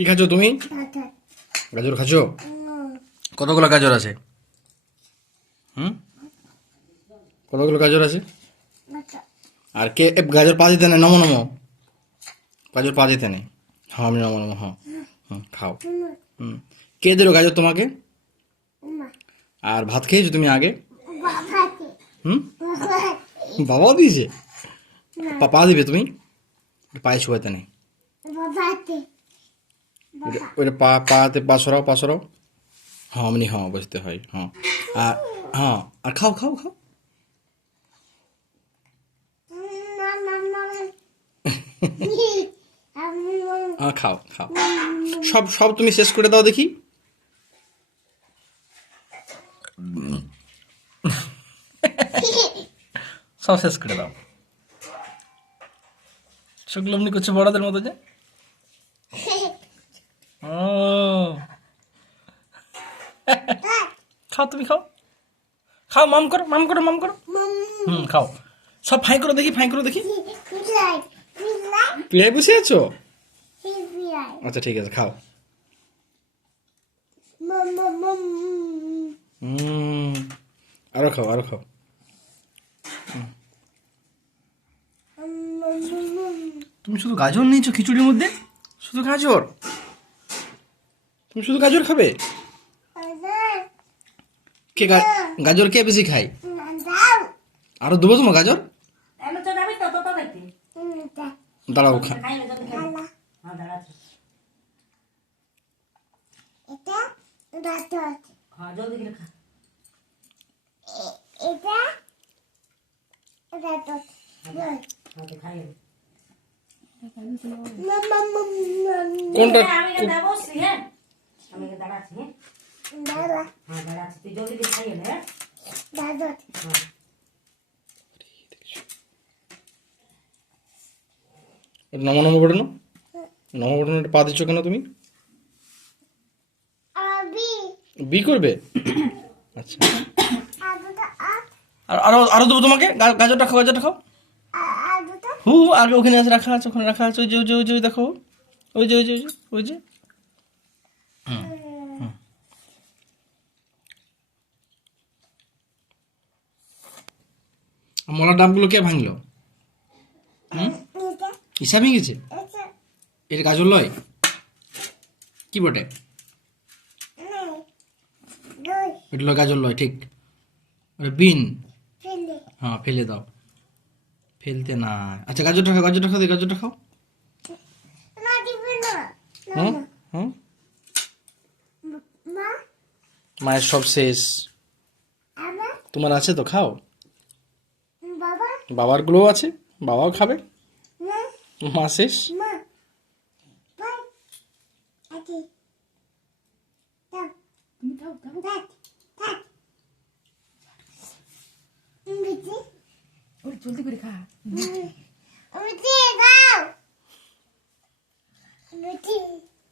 কি খাচ্ছ তুমি? গাজর খাচ্ছ? কতগুলো গাজর আছে? কতগুলো গাজর আছে? আর কে গাজর পা দিতে নেই? নমো নমো, গাজর পা দিতে নেই। হ্যাঁ আমি নমো নমো, হ্যাঁ। খাও। কে দিল গাজর তোমাকে? আর ভাত খেয়েছো তুমি আগে? বাবাও দিয়েছে? পা দিবে তুমি? পায়ে ছুঁয়াতে নেই। ওইটা পাতে পা সরাও, পা সরাও। হ্যাঁ অমনি, হ্যাঁ বসতে হয়, হ্যাঁ। আর হ্যাঁ, আর খাও খাও খাও। হ্যাঁ খাও খাও, সব সব তুমি শেষ করে দাও দেখি। সব শেষ করে দাও। শুক্ল অমনি করছে বড়দের মতো যে। ও খাও, তুমি খাও, খাও, মাম করো, মাম করো, মাম করো। খাও, সব ফাই করো দেখি, ফাই করো দেখি। পিড়াই বসে আছো? আচ্ছা ঠিক আছে, খাও। আরো খাও, আরো খাও। তুমি শুধু গাজর নিয়েছো খিচুড়ির মধ্যে? শুধু গাজর? তুমি শুধু গাজর খাবে? কে গাজর কে বেশি খায়? আরো দেবো তোমার গাজর? দাঁড়াও, খা। কোনটা? নমো নমো বটে না? নমো বটে না, পা দিচ্ছ কেন তুমি? বি করবে? আচ্ছা, আরো আরো দেবো তোমাকে। গাজরটা খাও, গাজরটা খাও। আগে ওখানে আছে, রাখা আছে, ওখানে রাখা আছে। ওই যে ওই যে ওই যে দেখো, ওই যে ওই যে ওই যে। মলার ডাবগুলো কে ভাঙলো? ইসা ভেঙেছে? এটা গাজর লয়? কি বটে? এটা লয়, গাজর লয়, ঠিক। বিন। হ্যাঁ ফেলে দাও, ফেলতে না। আচ্ছা গাজরটা খাও, গাজরটা খাও, গাজরটা খাও। হ্যাঁ হ্যাঁ, মায়ের সব শেষ। তোমার আছে তো, খাও। বাবার গুলোও আছে, বাবাও খাবে। মা শেষ। জলদি করে খা।